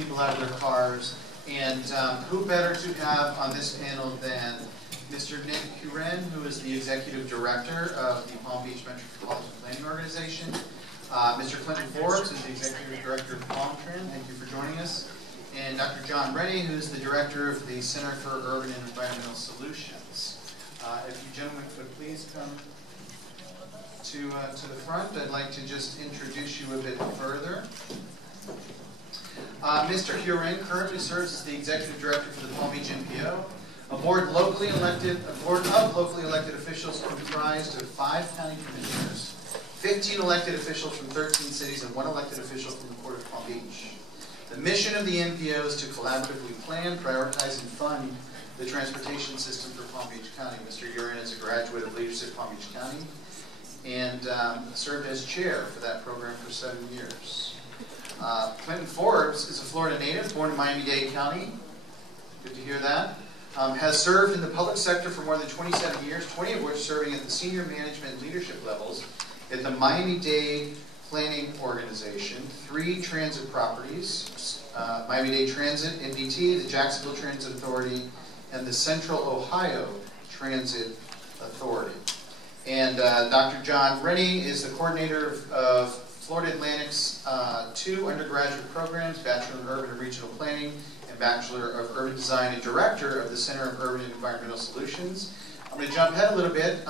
people out of their cars. And who better to have on this panel than Mr. Nick Huren, who is the Executive Director of the Palm Beach Metropolitan Planning Organization. Mr. Clinton Forbes is the Executive Director of PalmTran. Thank you for joining us. And Dr. John Rennie, who is the Director of the Center for Urban and Environmental Solutions. If you gentlemen could please come to the front, I'd like to just introduce you a bit further. Mr. Huren currently serves as the Executive Director for the Palm Beach MPO, a board of locally elected officials comprised of 5 county commissioners, 15 elected officials from 13 cities, and 1 elected official from the Port of Palm Beach. The mission of the MPO is to collaboratively plan, prioritize, and fund the transportation system for Palm Beach County. Mr. Huren is a graduate of Leadership Palm Beach County and served as chair for that program for 7 years. Clinton Forbes is a Florida native, born in Miami-Dade County. Good to hear that. Has served in the public sector for more than 27 years, 20 of which serving at the senior management leadership levels at the Miami-Dade Planning Organization, 3 transit properties, Miami-Dade Transit, MDT, the Jacksonville Transit Authority, and the Central Ohio Transit Authority. And Dr. John Rennie is the coordinator of Florida Atlantic's 2 undergraduate programs, Bachelor of Urban and Regional Planning and Bachelor of Urban Design, and Director of the Center of Urban and Environmental Solutions. I'm going to jump ahead a little bit.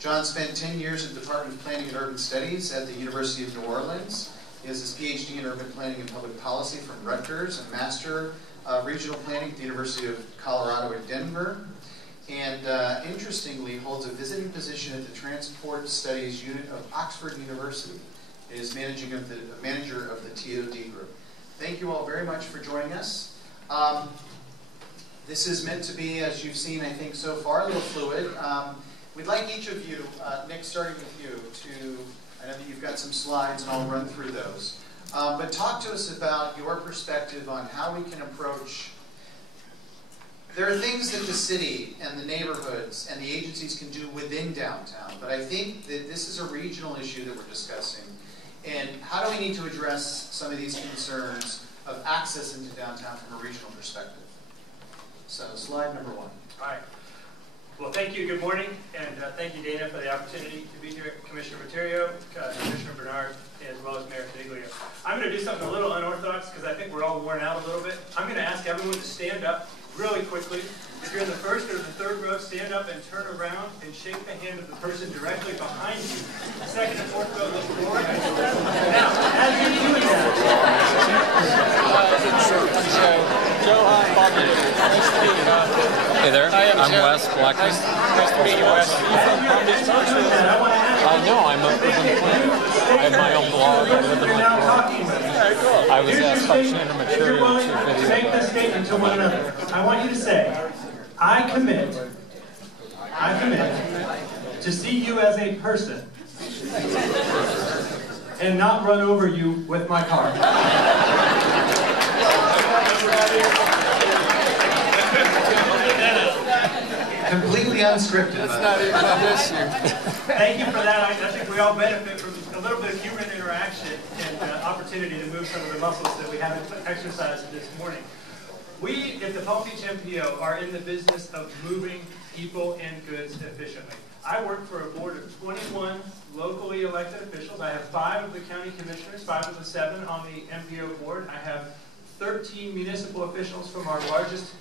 John spent 10 years in the Department of Planning and Urban Studies at the University of New Orleans. He has his PhD in Urban Planning and Public Policy from Rutgers and Master of Regional Planning at the University of Colorado at Denver. And interestingly, holds a visiting position at the Transport Studies Unit of Oxford University. He is manager of the TOD group. Thank you all very much for joining us. This is meant to be, as you've seen, I think, so far, a little fluid. We'd like each of you, Nick, starting with you, I know that you've got some slides and I'll run through those. But talk to us about your perspective on how we can approach. There are things that the city and the neighborhoods and the agencies can do within downtown, but I think that this is a regional issue that we're discussing. And how do we need to address some of these concerns of access into downtown from a regional perspective? So, slide number 1. All right. Well, thank you. Good morning. And thank you, Dana, for the opportunity to be here. Commissioner Materio, Commissioner Bernard, as well as Mayor Caniglio. I'm going to do something a little unorthodox because I think we're all worn out a little bit. I'm going to ask everyone to stand up really quickly. If you're in the first or the third row, stand up and turn around and shake the hand of the person directly behind you. Second and fourth row, look forward. Now, as you're doing that, hey there, I'm Wes Blackman. Nice to meet you, Wes. No, I'm a urban planner. I have my own blog. I live in Florida. I was asked by Senator Materio to make this statement to one another. I want you to say, I commit to see you as a person and not run over you with my car. Completely unscripted. That's not even an issue. Thank you for that. I think we all benefit from a little bit of human interaction and opportunity to move some of the muscles that we haven't exercised this morning. We, at the Palm Beach MPO, are in the business of moving people and goods efficiently. I work for a board of 21 locally elected officials. I have 5 of the county commissioners, 5 of the 7 on the MPO board. I have 13 municipal officials from our largest,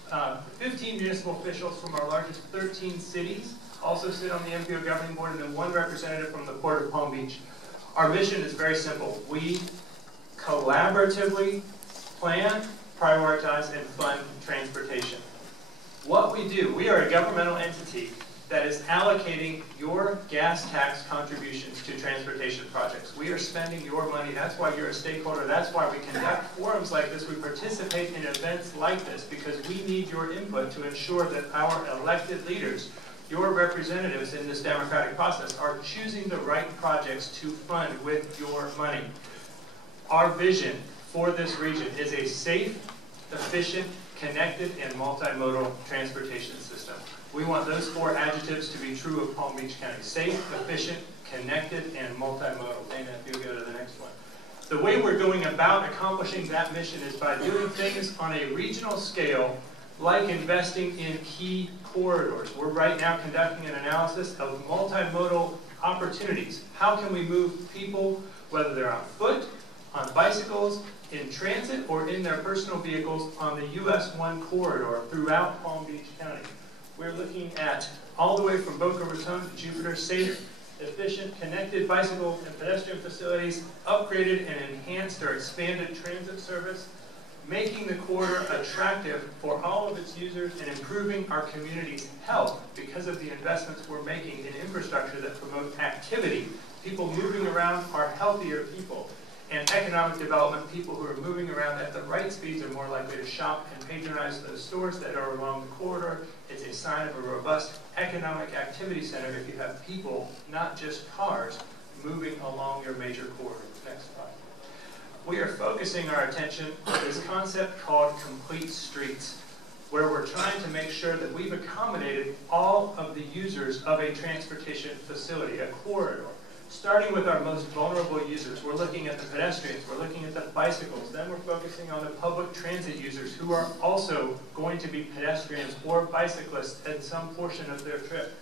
15 municipal officials from our largest 13 cities also sit on the MPO governing board, and then 1 representative from the Port of Palm Beach. Our mission is very simple. We collaboratively plan, prioritize, and fund transportation. What we do, we are a governmental entity that is allocating your gas tax contributions to transportation projects. We are spending your money. That's why you're a stakeholder. That's why we conduct forums like this. We participate in events like this because we need your input to ensure that our elected leaders, your representatives in this democratic process, are choosing the right projects to fund with your money. Our vision for this region is a safe, efficient, connected, and multimodal transportation system. We want those 4 adjectives to be true of Palm Beach County. Safe, efficient, connected, and multimodal. Dana, if you'll go to the next one. The way we're going about accomplishing that mission is by doing things on a regional scale, like investing in key corridors. We're right now conducting an analysis of multimodal opportunities. How can we move people, whether they're on foot, on bicycles, in transit, or in their personal vehicles on the US 1 corridor throughout Palm Beach County? We're looking at all the way from Boca Raton to Jupiter, safe, efficient, connected bicycle and pedestrian facilities, upgraded and enhanced or expanded transit service, making the corridor attractive for all of its users and improving our community's health because of the investments we're making in infrastructure that promote activity. People moving around are healthier people. And economic development, people who are moving around at the right speeds are more likely to shop and patronize those stores that are along the corridor. It's a sign of a robust economic activity center if you have people, not just cars, moving along your major corridor. Next slide. We are focusing our attention on this concept called complete streets, where we're trying to make sure that we've accommodated all of the users of a transportation facility, a corridor. Starting with our most vulnerable users, we're looking at the pedestrians, we're looking at the bicycles, then we're focusing on the public transit users who are also going to be pedestrians or bicyclists at some portion of their trip.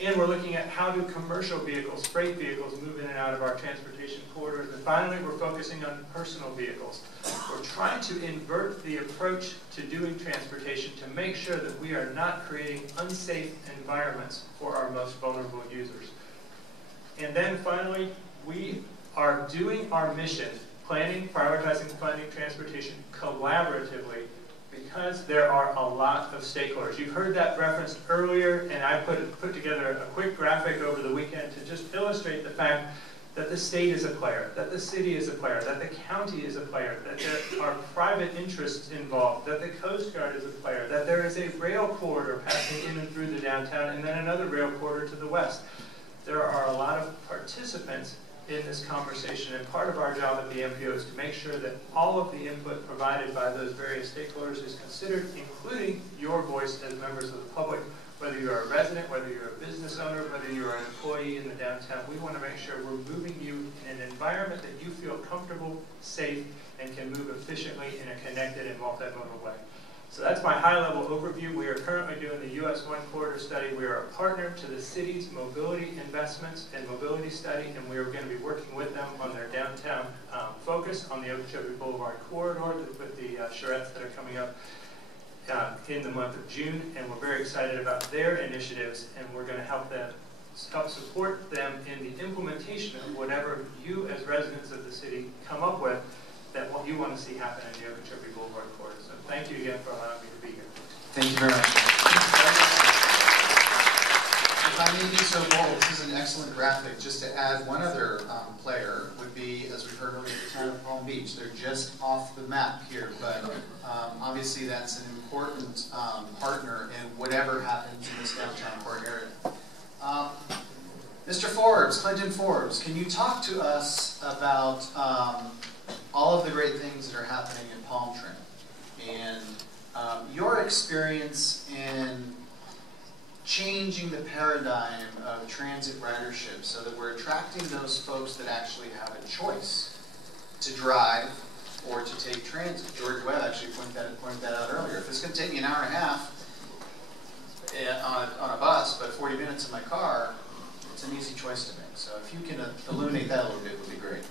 And we're looking at how do commercial vehicles, freight vehicles, move in and out of our transportation corridors. And finally, we're focusing on personal vehicles. We're trying to invert the approach to doing transportation to make sure that we are not creating unsafe environments for our most vulnerable users. And then finally, we are doing our mission, planning, prioritizing, funding transportation collaboratively because there are a lot of stakeholders. You've heard that referenced earlier, and I put together a quick graphic over the weekend to just illustrate the fact that the state is a player, that the city is a player, that the county is a player, that there are private interests involved, that the Coast Guard is a player, that there is a rail corridor passing in and through the downtown, and then another rail corridor to the west. There are a lot of participants in this conversation, and part of our job at the MPO is to make sure that all of the input provided by those various stakeholders is considered, including your voice as members of the public, whether you're a resident, whether you're a business owner, whether you're an employee in the downtown. We want to make sure we're moving you in an environment that you feel comfortable, safe, and can move efficiently in a connected and multimodal way. So that's my high-level overview. We are currently doing the US 1 corridor study. We are a partner to the city's mobility investments and mobility study, and we are going to be working with them on their downtown focus on the Okeechobee Boulevard corridor with the charrettes that are coming up in the month of June. And we're very excited about their initiatives, and we're going to help support them in the implementation of whatever you as residents of the city come up with that what you want to see happen in the Okeechobee Boulevard corridor. So thank you again for allowing me to be here. Thank you very much. If I may be so bold, this is an excellent graphic. Just to add one other player would be, as we heard earlier, the town of Palm Beach. They're just off the map here, but obviously that's an important partner in whatever happens in this downtown core area. Mr. Forbes, Clinton Forbes, can you talk to us about all of the great things that are happening in Palm Trim and your experience in changing the paradigm of transit ridership so that we're attracting those folks that actually have a choice to drive or to take transit. George Webb actually pointed that out earlier. If it's going to take me an hour and a half on a bus, but 40 minutes in my car, it's an easy choice to make. So if you can illuminate that a little bit, it would be great.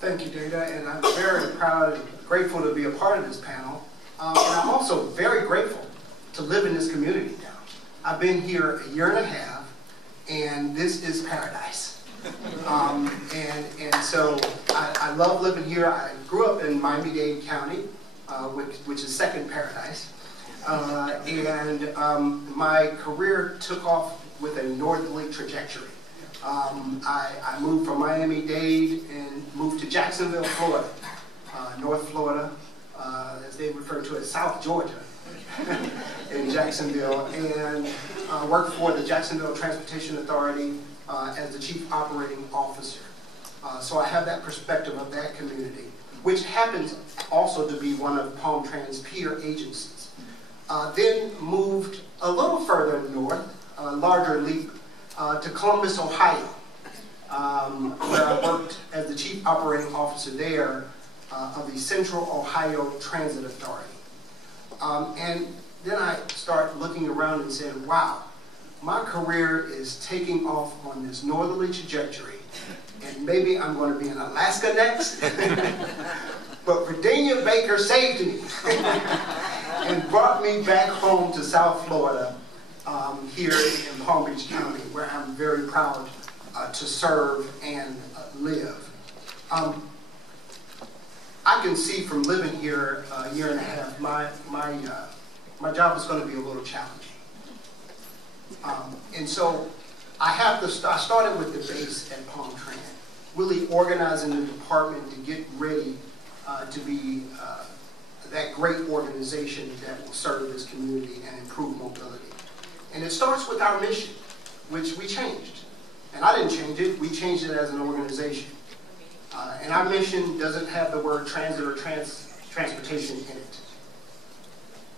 Thank you, Data, and I'm very proud and grateful to be a part of this panel. And I'm also very grateful to live in this community now. I've been here a year and a half, and this is paradise. And so I love living here. I grew up in Miami-Dade County, which is second paradise. And my career took off with a northerly trajectory. I moved from Miami-Dade and moved to Jacksonville, Florida, North Florida, as they refer to it, South Georgia, in Jacksonville, and worked for the Jacksonville Transportation Authority as the Chief Operating Officer. So I have that perspective of that community, which happens also to be one of Palm Tran's peer agencies. Then moved a little further north, a larger leap, to Columbus, Ohio, where I worked as the Chief Operating Officer there of the Central Ohio Transit Authority. And then I start looking around and saying, wow, my career is taking off on this northerly trajectory, and maybe I'm going to be in Alaska next. But Virginia Baker saved me and brought me back home to South Florida, here in Palm Beach County, where I'm very proud to serve and live. I can see from living here a year and a half, my job is going to be a little challenging. And so I started with the base at Palm Trans, really organizing the department to get ready to be that great organization that will serve this community and improve mobility. And it starts with our mission, which we changed. And I didn't change it, we changed it as an organization. And our mission doesn't have the word transit or transportation in it.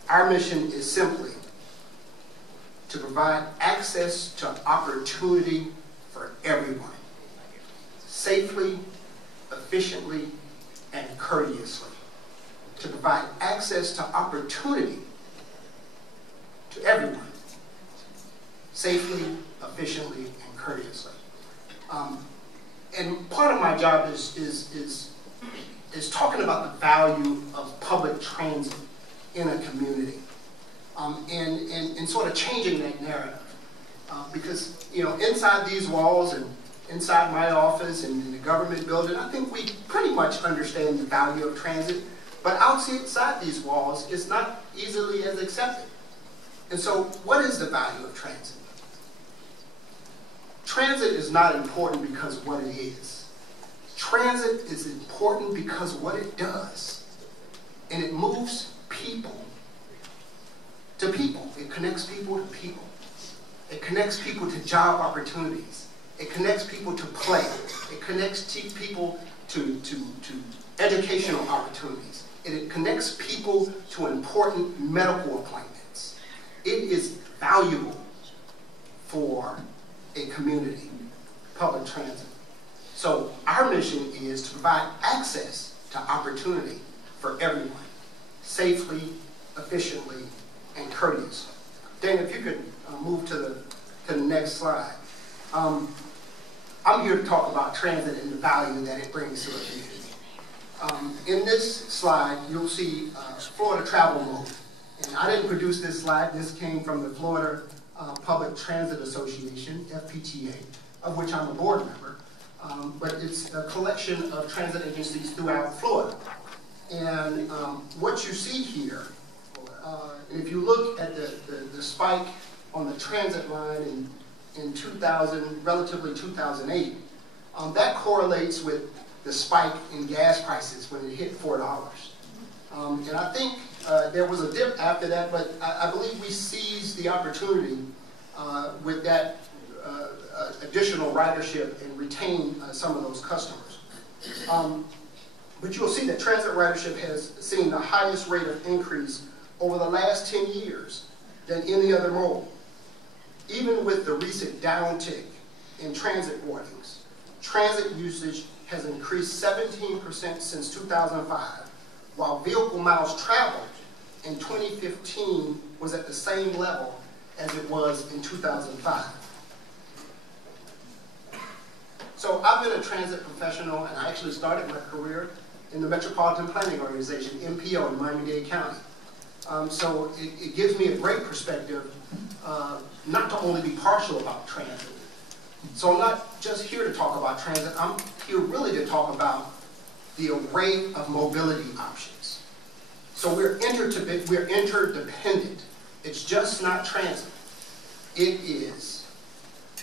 Our mission is simply to provide access to opportunity for everyone, safely, efficiently, and courteously. To provide access to opportunity to everyone, safely, efficiently, and courteously. And part of my job is talking about the value of public transit in a community, and sort of changing that narrative. Because, you know, inside these walls and inside my office and in the government building, I think we pretty much understand the value of transit, but outside these walls, it's not easily as accepted. And so, what is the value of transit? Transit is not important because of what it is. Transit is important because of what it does. And it moves people to people. It connects people to people. It connects people to job opportunities. It connects people to play. It connects people to educational opportunities. It connects people to important medical appointments. It is valuable for a community, public transit. So our mission is to provide access to opportunity for everyone, safely, efficiently, and courteously. Dana, if you could move to the next slide. I'm here to talk about transit and the value that it brings to a community. In this slide, you'll see Florida travel mode. And I didn't produce this slide. This came from the Florida Public Transit Association, FPTA, of which I'm a board member. But it's a collection of transit agencies throughout Florida. And what you see here, if you look at the spike on the transit line in 2000, relatively 2008, that correlates with the spike in gas prices when it hit $4. And I think there was a dip after that, but I believe we seized the opportunity with that additional ridership and retained some of those customers. But you'll see that transit ridership has seen the highest rate of increase over the last 10 years than any other mode. Even with the recent downtick in transit boardings, transit usage has increased 17% since 2005, while vehicle miles traveled in 2015 was at the same level as it was in 2005. So I've been a transit professional, and I actually started my career in the Metropolitan Planning Organization, MPO, in Miami-Dade County. So it gives me a great perspective not to only be partial about transit. So I'm not just here to talk about transit, I'm here really to talk about the array of mobility options. So we're interdependent. It's just not transit. It is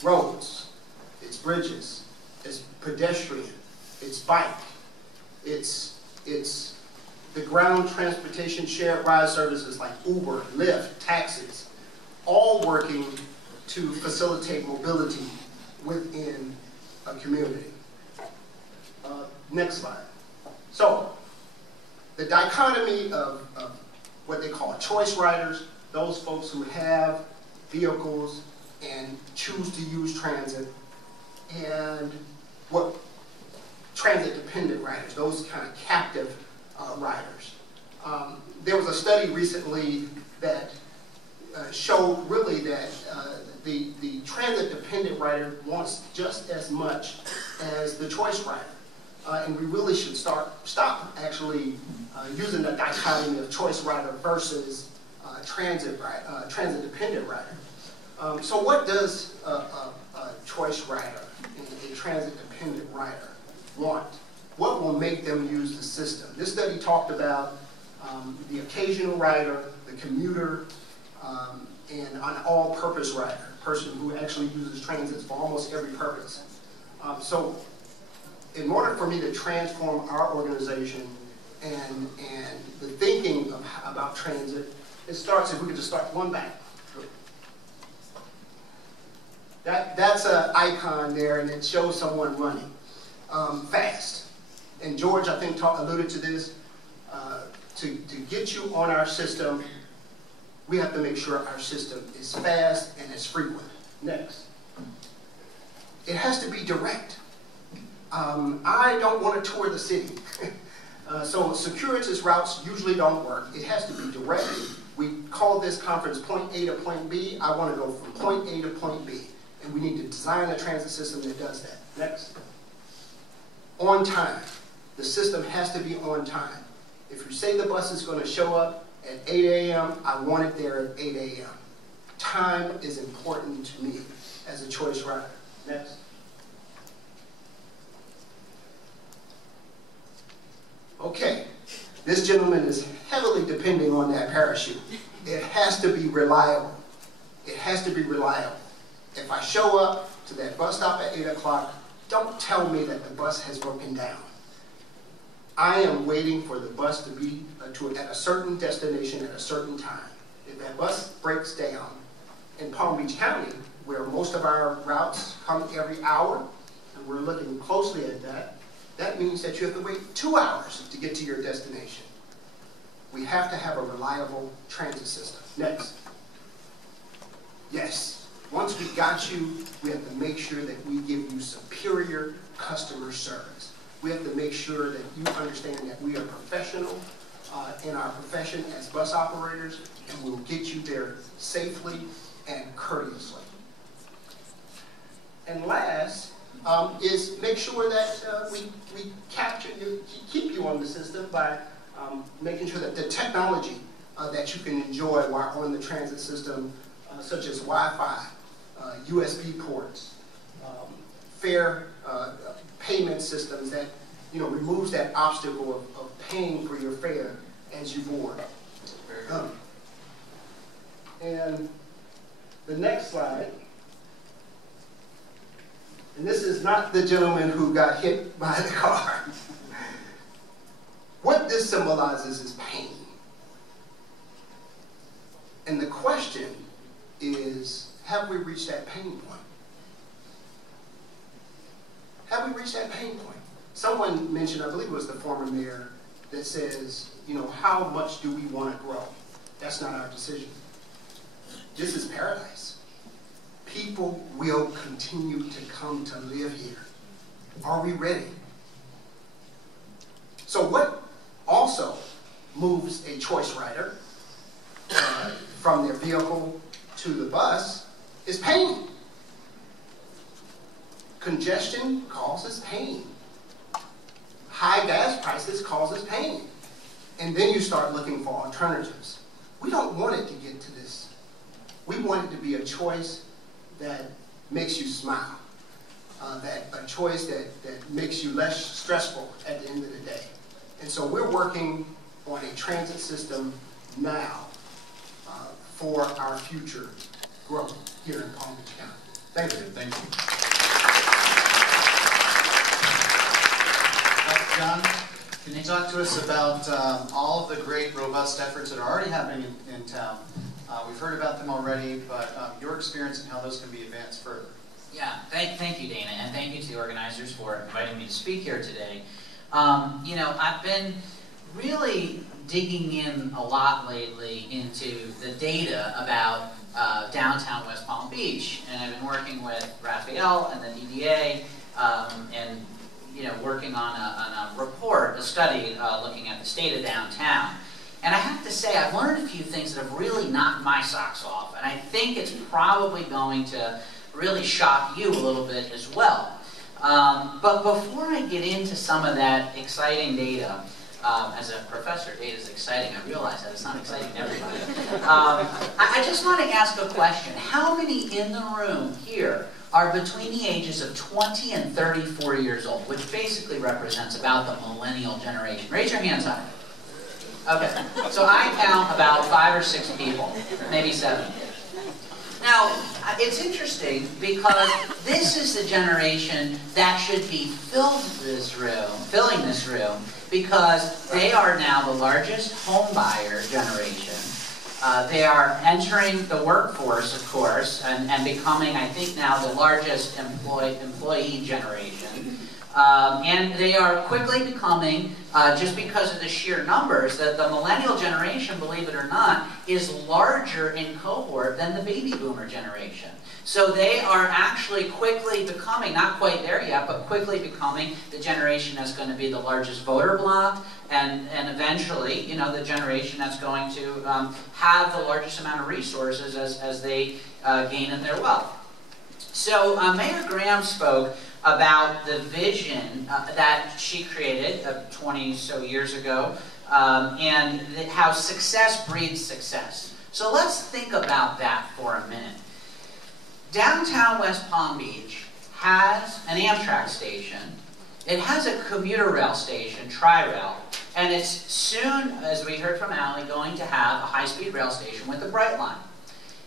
roads, it's bridges, it's pedestrian, it's bike, it's the ground transportation shared ride services like Uber, Lyft, taxis, all working to facilitate mobility within a community. Next slide. So, the dichotomy of what they call choice riders, those folks who have vehicles and choose to use transit, and what transit-dependent riders, those kind of captive riders. There was a study recently that showed really that the transit-dependent rider wants just as much as the choice rider. And we really should stop actually using the dichotomy of choice rider versus transit-dependent rider. So what does a choice rider and a transit-dependent rider want? What will make them use the system? This study talked about the occasional rider, the commuter, and an all-purpose rider, a person who actually uses transits for almost every purpose. So in order for me to transform our organization and the thinking about transit, it starts, if we could just start one back. That's an icon there, and it shows someone running fast. And George, I think, alluded to this. To get you on our system, we have to make sure our system is fast and is frequent. Next. It has to be direct. I don't want to tour the city. So circuitous routes usually don't work. It has to be direct. We call this conference point A to point B. I want to go from point A to point B. And we need to design a transit system that does that. Next. On time. The system has to be on time. If you say the bus is going to show up at 8 a.m., I want it there at 8 a.m. Time is important to me as a choice rider. Next. Okay, this gentleman is heavily depending on that parachute. It has to be reliable. It has to be reliable. If I show up to that bus stop at 8 o'clock, don't tell me that the bus has broken down. I am waiting for the bus to be at a certain destination at a certain time. If that bus breaks down in Palm Beach County, where most of our routes come every hour, and we're looking closely at that, that means that you have to wait 2 hours to get to your destination. We have to have a reliable transit system. Next. Yes, once we got you, we have to make sure that we give you superior customer service. We have to make sure that you understand that we are professional in our profession as bus operators, and we'll get you there safely and courteously. And last is make sure that we capture you, keep you on the system by making sure that the technology that you can enjoy while on the transit system, such as Wi-Fi, USB ports, fare payment systems that removes that obstacle of paying for your fare as you board. And the next slide, and this is not the gentleman who got hit by the car. What this symbolizes is pain. And the question is, have we reached that pain point? Have we reached that pain point? Someone mentioned, I believe it was the former mayor, that says, how much do we want to grow? That's not our decision. This is paradise. People will continue to come to live here. Are we ready? So what also moves a choice rider from their vehicle to the bus is pain. Congestion causes pain. High gas prices causes pain. And then you start looking for alternatives. We don't want it to get to this. We want it to be a choice that makes you smile. A choice that makes you less stressful at the end of the day. And so we're working on a transit system now for our future growth here in Palm Beach County. Thank you. Thank you. Dr. John, can you talk to us about all of the great, robust efforts that are already happening in town? We've heard about them already, but your experience and how those can be advanced further. Yeah, thank you, Dana, and thank you to the organizers for inviting me to speak here today. I've been really digging in a lot lately into the data about downtown West Palm Beach, and I've been working with Raphael and the DDA and working on a report, a study looking at the state of downtown. And I have to say, I've learned a few things that have really knocked my socks off, and I think it's probably going to really shock you a little bit as well. But before I get into some of that exciting data, as a professor, data is exciting. I realize that it's not exciting to everybody. I just want to ask a question. How many in the room here are between the ages of 20 and 34 years old, which basically represents about the millennial generation? Raise your hands high. Okay, so I count about 5 or 6 people, maybe 7. Now, it's interesting because this is the generation that should be filling this room, because they are now the largest home buyer generation. They are entering the workforce, of course, and becoming, I think now, the largest employee generation. And they are quickly becoming, just because of the sheer numbers, that the millennial generation, believe it or not, is larger in cohort than the baby boomer generation. So they are actually quickly becoming, not quite there yet, but quickly becoming the generation that's going to be the largest voter bloc, and eventually, the generation that's going to have the largest amount of resources as they gain in their wealth. So Mayor Graham spoke about the vision that she created 20 so years ago, and how success breeds success. So let's think about that for a minute. Downtown West Palm Beach has an Amtrak station. It has a commuter rail station, Tri-Rail, and it's soon, as we heard from Allie, going to have a high-speed rail station with the Bright Line.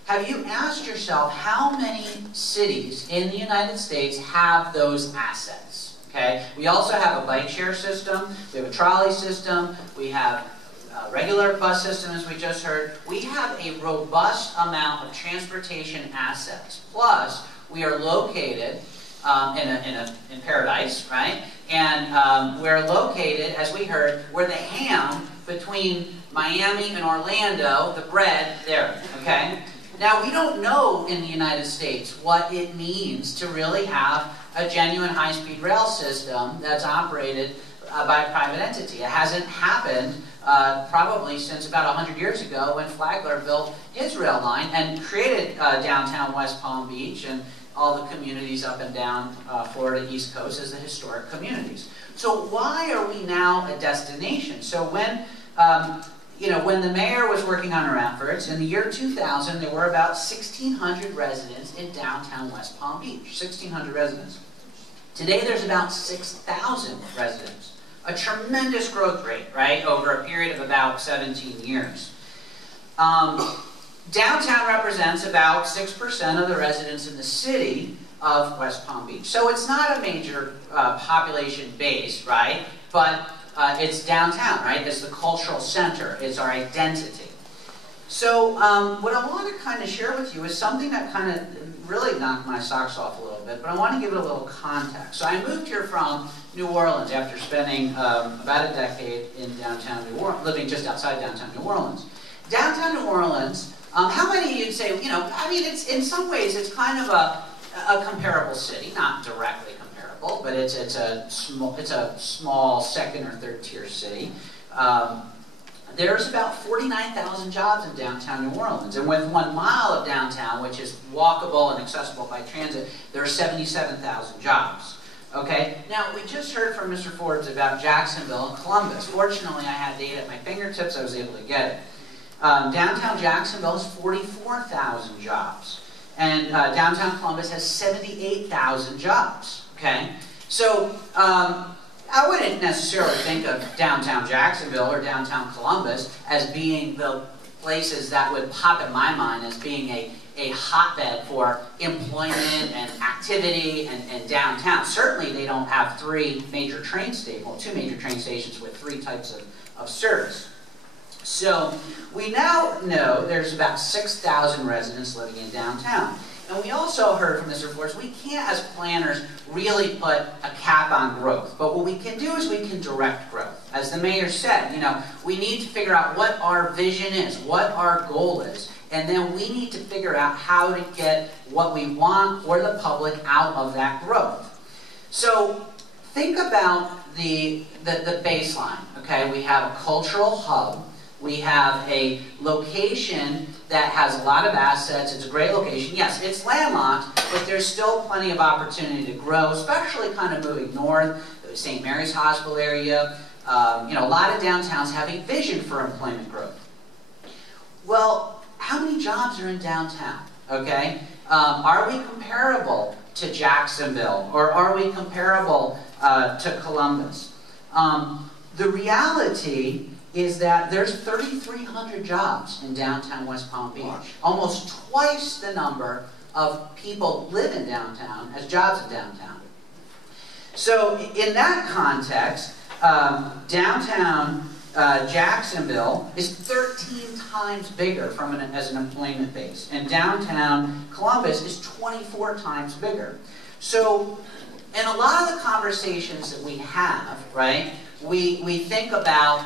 Have you asked yourself how many cities in the United States have those assets? Okay? We also have a bike share system, we have a trolley system, we have a regular bus system, as we just heard. We have a robust amount of transportation assets. Plus, we are located in paradise, right? And we're located, as we heard, we're the ham between Miami and Orlando, the bread there, okay? Now, we don't know in the United States what it means to really have a genuine high-speed rail system that's operated by a private entity. It hasn't happened probably since about 100 years ago when Flagler built his rail line and created downtown West Palm Beach and all the communities up and down Florida East Coast as the historic communities. So why are we now a destination? So when when the mayor was working on her efforts, in the year 2000, there were about 1,600 residents in downtown West Palm Beach. 1,600 residents. Today, there's about 6,000 residents. A tremendous growth rate, right, over a period of about 17 years. Downtown represents about 6% of the residents in the city of West Palm Beach. So it's not a major population base, right, but it's downtown, right? It's the cultural center. It's our identity. So what I want to kind of share with you is something that kind of really knocked my socks off a little bit, but I want to give it a little context. So I moved here from New Orleans after spending about a decade in downtown New Orleans, living just outside downtown New Orleans. Downtown New Orleans, how many of you'd say, I mean, it's in some ways it's kind of a comparable city, not directly comparable, but it's a small second or third tier city. There's about 49,000 jobs in downtown New Orleans, and with 1 mile of downtown, which is walkable and accessible by transit, there are 77,000 jobs. Okay, now we just heard from Mr. Forbes about Jacksonville and Columbus. Fortunately, I had data at my fingertips, I was able to get it. Downtown Jacksonville has 44,000 jobs, and downtown Columbus has 78,000 jobs, okay? So I wouldn't necessarily think of downtown Jacksonville or downtown Columbus as being the places that would pop in my mind as being a hotbed for employment and activity and downtown. Certainly they don't have 2 major train stations with 3 types of service. So we now know there's about 6,000 residents living in downtown. And we also heard from Mr. Forbes, we can't as planners really put a cap on growth. But what we can do is we can direct growth. As the mayor said, we need to figure out what our vision is, what our goal is. And then we need to figure out how to get what we want for the public out of that growth. So think about the baseline, okay? We have a cultural hub. We have a location that has a lot of assets. It's a great location. Yes, it's landlocked, but there's still plenty of opportunity to grow, especially kind of moving north, the St. Mary's Hospital area. You know, a lot of downtowns have a vision for employment growth. Well, how many jobs are in downtown, okay? Are we comparable to Jacksonville, or are we comparable to Columbus? The reality is that there's 3,300 jobs in downtown West Palm Beach. Almost twice the number of people live in downtown as jobs in downtown. So in that context, downtown Jacksonville is 13 times bigger as an employment base, and downtown Columbus is 24 times bigger. So in a lot of the conversations that we have, right, we think about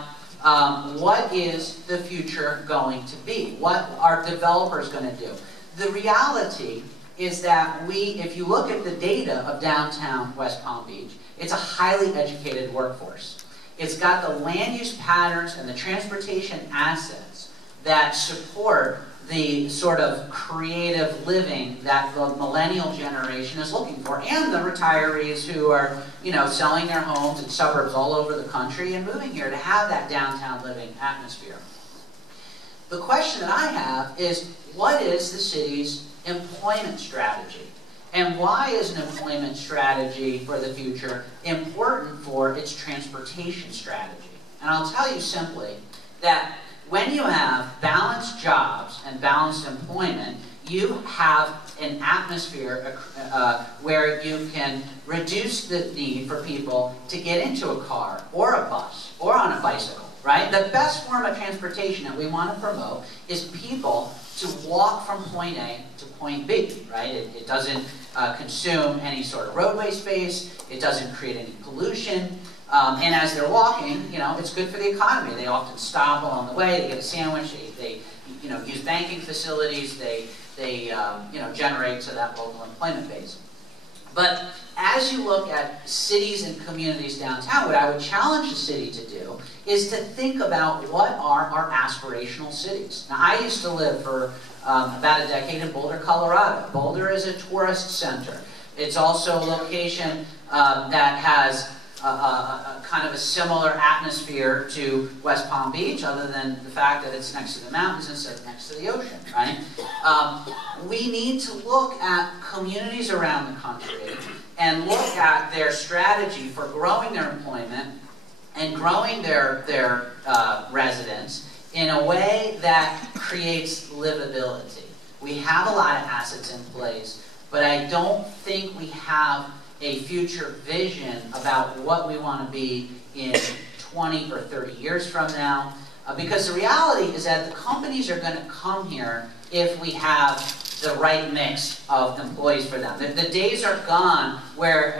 what is the future going to be? What are developers going to do? The reality is that if you look at the data of downtown West Palm Beach, it's a highly educated workforce. It's got the land use patterns and the transportation assets that support the sort of creative living that the millennial generation is looking for, and the retirees who are, you know, selling their homes in suburbs all over the country and moving here to have that downtown living atmosphere. The question that I have is, what is the city's employment strategy? And why is an employment strategy for the future important for its transportation strategy? And I'll tell you simply that when you have balanced jobs and balanced employment, you have an atmosphere where you can reduce the need for people to get into a car or a bus or on a bicycle, right? The best form of transportation that we want to promote is people to walk from point A to point B, right? It doesn't consume any sort of roadway space. It doesn't create any pollution. And as they're walking, you know, it's good for the economy. They often stop along the way. They get a sandwich. They you know, use banking facilities. They you know, generate to that local employment base. But as you look at cities and communities downtown, what I would challenge the city to do is to think about what are our aspirational cities. Now, I used to live for about a decade in Boulder, Colorado. Boulder is a tourist center. It's also a location that has a kind of a similar atmosphere to West Palm Beach, other than the fact that it's next to the mountains instead of next to the ocean, right? We need to look at communities around the country and look at their strategy for growing their employment and growing their residents in a way that creates livability. We have a lot of assets in place, but I don't think we have a future vision about what we want to be in 20 or 30 years from now. Because the reality is that the companies are going to come here if we have the right mix of employees for them. The days are gone where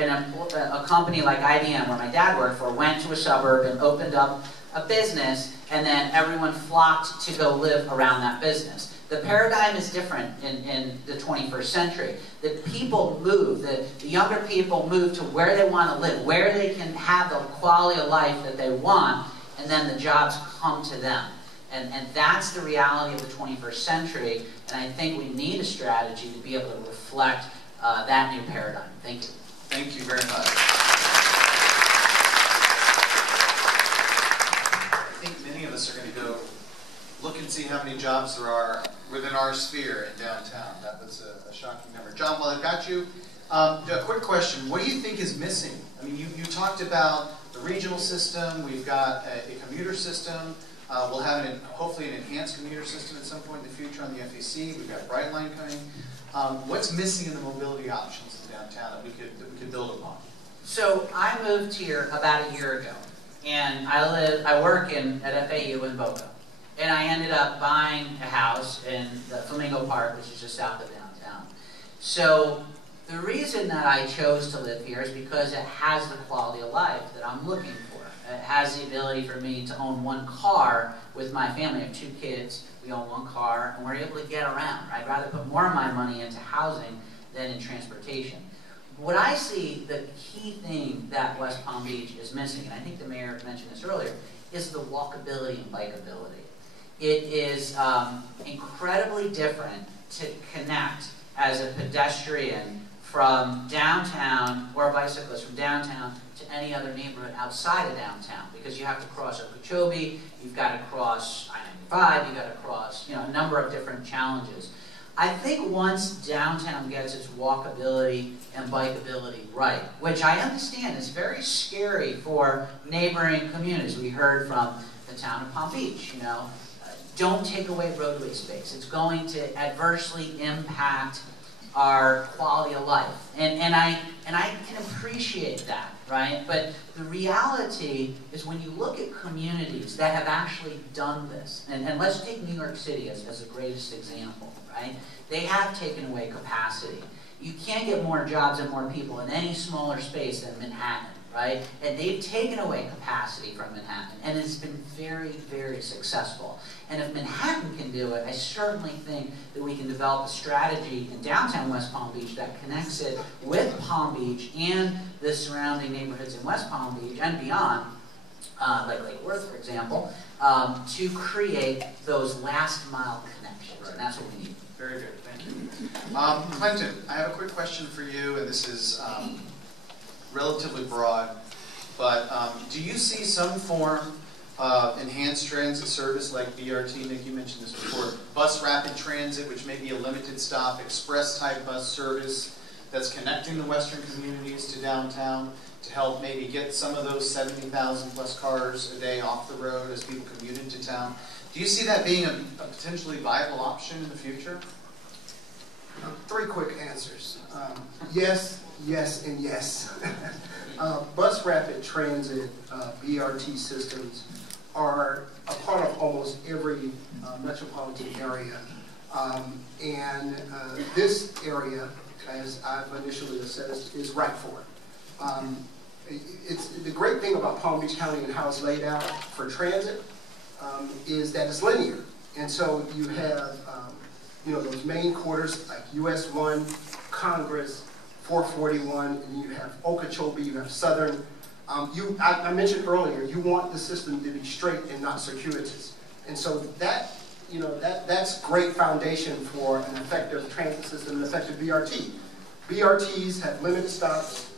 a company like IBM, where my dad worked for, went to a suburb and opened up a business, and then everyone flocked to go live around that business. The paradigm is different in the 21st century. The people move, the younger people move to where they want to live, where they can have the quality of life that they want, and then the jobs come to them. And that's the reality of the 21st century, and I think we need a strategy to be able to reflect that new paradigm. Thank you. Thank you very much. I think many of us are going to go look and see how many jobs there are within our sphere in downtown. That was a shocking number. John, while I've got you, a quick question. What do you think is missing? I mean, you talked about the regional system. We've got a commuter system. We'll have hopefully an enhanced commuter system at some point in the future on the FEC. We've got Brightline coming. What's missing in the mobility options in downtown that we could build upon? So I moved here about a year ago, and I work at FAU in Boca. And I ended up buying a house in the Flamingo Park, which is just south of downtown. So the reason that I chose to live here is because it has the quality of life that I'm looking for. It has the ability for me to own one car with my family. I have 2 kids, we own 1 car, and we're able to get around. I'd rather put more of my money into housing than in transportation. What I see, the key thing that West Palm Beach is missing, and I think the mayor mentioned this earlier, is the walkability and bikeability. It is incredibly different to connect as a pedestrian from downtown, or a bicyclist from downtown, to any other neighborhood outside of downtown, because you have to cross Okeechobee, you've got to cross I-95, you've got to cross, a number of different challenges. I think once downtown gets its walkability and bikeability right, which I understand is very scary for neighboring communities. We heard from the town of Palm Beach, don't take away roadway space. It's going to adversely impact our quality of life. And I can appreciate that, right? But the reality is when you look at communities that have actually done this, and let's take New York City as the greatest example, right? They have taken away capacity. You can't get more jobs and more people in any smaller space than Manhattan, right? And they've taken away capacity from Manhattan, and it's been very, very successful. And if Manhattan can do it, I certainly think that we can develop a strategy in downtown West Palm Beach that connects it with Palm Beach and the surrounding neighborhoods in West Palm Beach and beyond, like Lake Worth, for example, to create those last mile connections. And that's what we need. Very good, thank you. Clinton, I have a quick question for you, and this is relatively broad, but do you see some form of enhanced transit service like BRT, Nick, you mentioned this before, bus rapid transit, which may be a limited stop, express type bus service that's connecting the western communities to downtown to help maybe get some of those 70,000 plus cars a day off the road as people commute into town? Do you see that being a potentially viable option in the future? Three quick answers. Yes, yes, and yes. Bus rapid transit, BRT systems, are a part of almost every metropolitan area. This area, as I've initially assessed, is right for it. It's the great thing about Palm Beach County and how it's laid out for transit is that it's linear. And so you have those main quarters like US 1, Congress, 441, and you have Okeechobee, you have Southern. I mentioned earlier, you want the system to be straight and not circuitous. And so that's great foundation for an effective transit system, an effective BRT. BRTs have limited stops,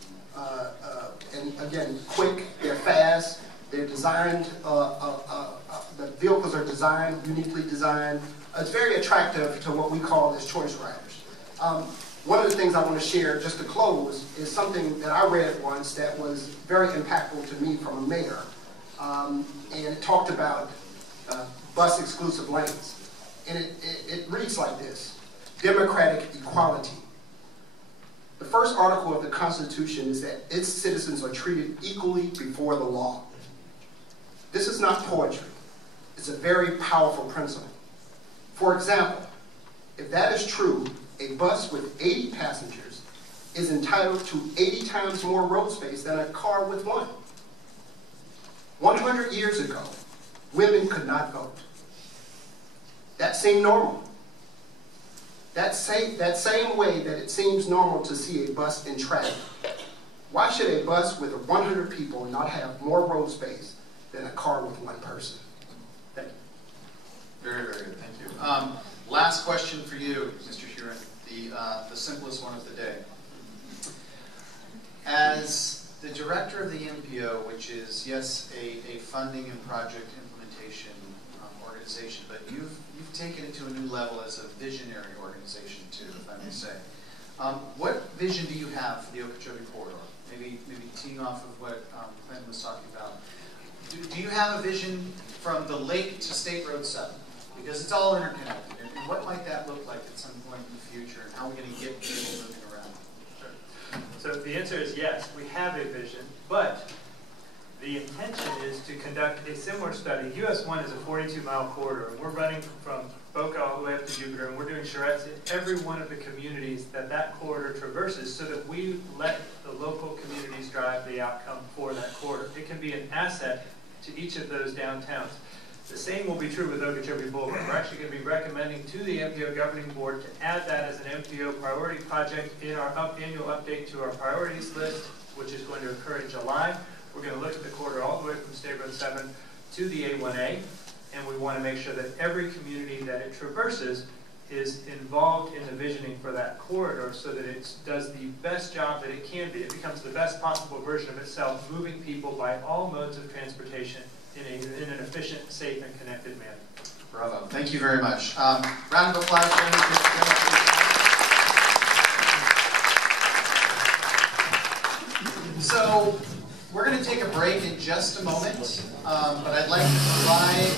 and again, quick, they're fast, they're designed, the vehicles are designed, uniquely designed. It's very attractive to what we call as choice riders. One of the things I want to share, just to close, is something that I read once that was very impactful to me from a mayor. And it talked about bus exclusive lanes. And it reads like this: democratic equality. The first article of the Constitution is that its citizens are treated equally before the law. This is not poetry. It's a very powerful principle. For example, if that is true, a bus with 80 passengers is entitled to 80 times more road space than a car with one. 100 years ago, women could not vote. That seemed normal. That same way that it seems normal to see a bus in traffic. Why should a bus with 100 people not have more road space than a car with one person? Thank you. Very, very good. Thank you. Last question for you, Mr. Sheeran, the simplest one of the day. As the director of the NPO, which is, yes, a funding and project implementation organization, but you've taken it to a new level as a visionary organization too, if I may say. What vision do you have for the Okeechobee corridor? Maybe teeing off of what Clinton was talking about. Do you have a vision from the lake to State Road 7? Because it's all interconnected. And what might that look like at some point in the future? And how are we going to get people moving around? Sure. So the answer is yes, we have a vision, but the intention is to conduct a similar study. US 1 is a 42-mile corridor, and we're running from Boca all the way up to Jupiter, and we're doing charrettes in every one of the communities that corridor traverses so that we let the local communities drive the outcome for that corridor. It can be an asset to each of those downtowns. The same will be true with Okeechobee Boulevard. We're actually going to be recommending to the MPO Governing Board to add that as an MPO priority project in our annual update to our priorities list, which is going to occur in July. We're going to look at the corridor all the way from State Road 7 to the A1A, and we want to make sure that every community that it traverses is involved in the visioning for that corridor so that it does the best job that it can be. It becomes the best possible version of itself, moving people by all modes of transportation in an efficient, safe, and connected manner. Bravo. Thank you very much. Round of applause for Amy. So we're going to take a break in just a moment, but I'd like to provide